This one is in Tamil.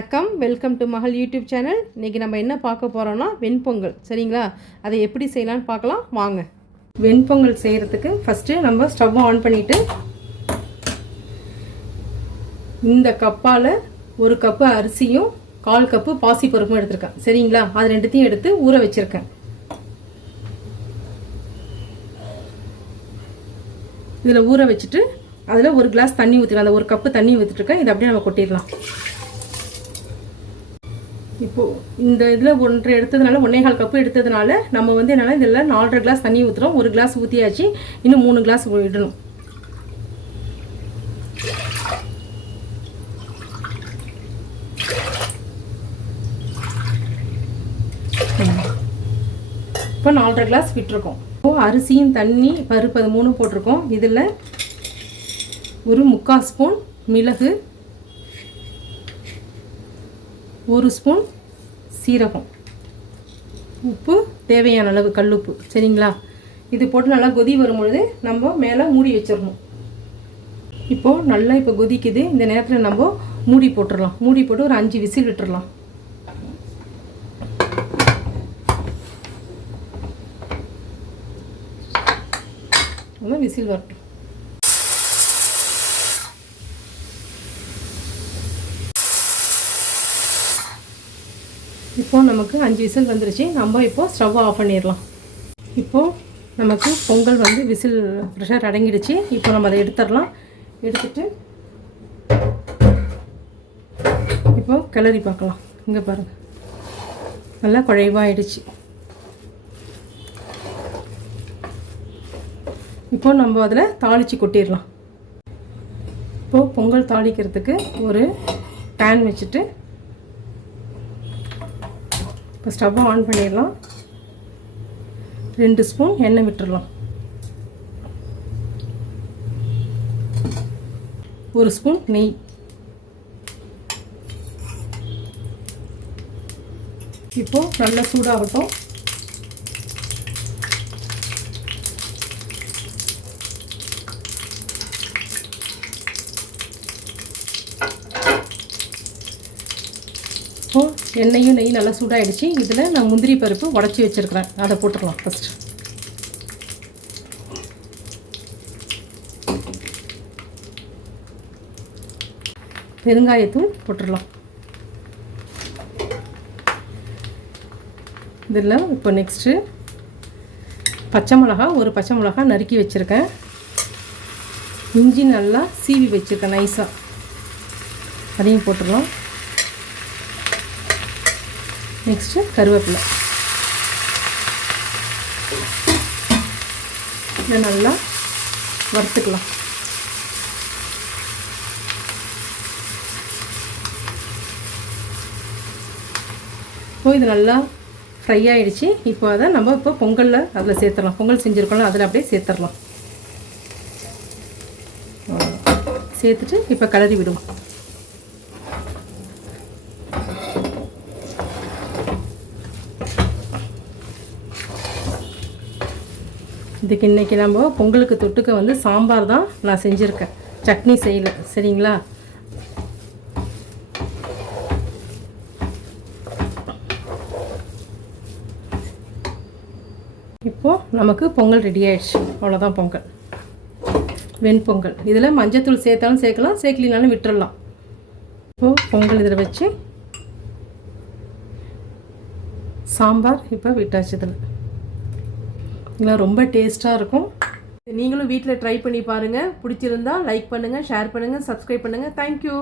வணக்கம், வெல்கம் டு மகள் யூடியூப் சேனல். இன்றைக்கி நம்ம என்ன பார்க்க போகிறோம்னா வெண்பொங்கல். சரிங்களா? அதை எப்படி செய்யலான்னு பார்க்கலாம் வாங்க. வெண்பொங்கல் செய்கிறதுக்கு ஃபஸ்ட்டு நம்ம ஸ்டவ் ஆன் பண்ணிவிட்டு இந்த கப்பால் 1 கப்பு அரிசியும் 1/4 கப்பு பாசிப்பருப்பும் எடுத்திருக்கேன். சரிங்களா? அது ரெண்டுத்தையும் எடுத்து ஊற வச்சுருக்கேன். இதில் ஊற வச்சுட்டு அதில் 1 கிளாஸ் தண்ணி ஊற்றிக்கலாம். அந்த 1 கப்பு தண்ணி ஊற்றிட்டுருக்கேன். இதை அப்படியே நம்ம கொட்டிடலாம். இப்போது இந்த இதில் 1.5 எடுத்ததுனால 1.25 கப்பு எடுத்ததுனால நம்ம என்னென்னா இதில் 4.5 கிளாஸ் தண்ணி ஊற்றுறோம். 1 கிளாஸ் ஊற்றியாச்சு, இன்னும் 3 கிளாஸ் விடணும். இப்போ 4.5 கிளாஸ் விட்டுருக்கோம். இப்போது அரிசியும் தண்ணி பருப்பு அது 3 போட்டிருக்கோம். இதில் 1/4 ஸ்பூன் மிளகு, 1 ஸ்பூன் சீரகம், உப்பு தேவையான அளவு கல்லுப்பு. சரிங்களா? இது போட்டு நல்லா கொதி வரும்பொழுது நம்ம மேலே மூடி வச்சிடணும். இப்போது நல்லா இப்போ கொதிக்குது. இந்த நேரத்தில் நம்ம மூடி போட்டுடலாம். மூடி போட்டு ஒரு 5 விசில் விட்டுடலாம். விசில் வரட்டும். இப்போது நமக்கு 5 விசில் வந்துருச்சு. நம்ம இப்போது ஸ்டவ் ஆஃப் பண்ணிடலாம். இப்போது நமக்கு பொங்கல் விசில் ப்ரெஷர் அடங்கிடுச்சு. இப்போ நம்ம அதை எடுத்துடலாம். எடுத்துட்டு இப்போது கிளறி பார்க்கலாம். இங்கே பாருங்கள், நல்லா குழைவாயிடுச்சு. இப்போது நம்ம அதில் தாளித்து கொட்டிடலாம். இப்போது பொங்கல் தாளிக்கிறதுக்கு ஒரு பேன் வச்சுட்டு இப்போ ஸ்டவ்வை ஆன் பண்ணிடலாம். 2 ஸ்பூன் எண்ணெய் விட்டுடலாம். 1 ஸ்பூன் நெய். இப்போது நல்லா சூடாகட்டும். இப்போது எண்ணெயும் நெய் நல்லா சூடாகிடுச்சு. இதில் நான் முந்திரி பருப்பு உடச்சி வச்சுருக்கிறேன். அதை போட்டுடலாம். ஃபஸ்ட்டு பெருங்காயத்தூள் போட்டுடலாம். இதில் இப்போ நெக்ஸ்ட்டு பச்சை மிளகா, 1 பச்சை மிளகா நறுக்கி வச்சுருக்கேன். இஞ்சி நல்லா சீவி வச்சுருக்கேன் நைஸாக, அதையும் போட்டுடலாம். நெக்ஸ்ட்டு கருவேப்பிலை. இதை நல்லா வறுத்துக்கலாம். இப்போ இது நல்லா ஃப்ரை ஆகிடுச்சு. இப்போ அதை நம்ம இப்போ பொங்கலில் அதில் சேர்த்துடலாம். பொங்கல் செஞ்சுருக்கோம்ல, அதில் அப்படியே சேர்த்துடலாம். சேர்த்துட்டு இப்போ கிளறி விடுவோம். இதுக்கு இன்றைக்கி நம்ம பொங்கலுக்கு தொட்டுக்க சாம்பார் தான் நான் செஞ்சுருக்கேன். சட்னி செய்யலை. சரிங்களா? இப்போது நமக்கு பொங்கல் ரெடி ஆகிடுச்சு. அவ்வளோதான் பொங்கல், வெண்பொங்கல். இதில் மஞ்சத்தூள் சேர்த்தாலும் சேர்க்கலாம், சேர்க்கலினாலும் விட்டுடலாம். இப்போது பொங்கல் இதில் வச்சு சாம்பார் இப்போ விட்டாச்சு. இதெல்லாம் ரொம்ப டேஸ்ட்டாக இருக்கும். நீங்களும் வீட்டில் ட்ரை பண்ணி பாருங்கள். பிடிச்சிருந்தா லைக் பண்ணுங்கள், ஷேர் பண்ணுங்கள், சப்ஸ்கிரைப் பண்ணுங்கள். தேங்க்யூ.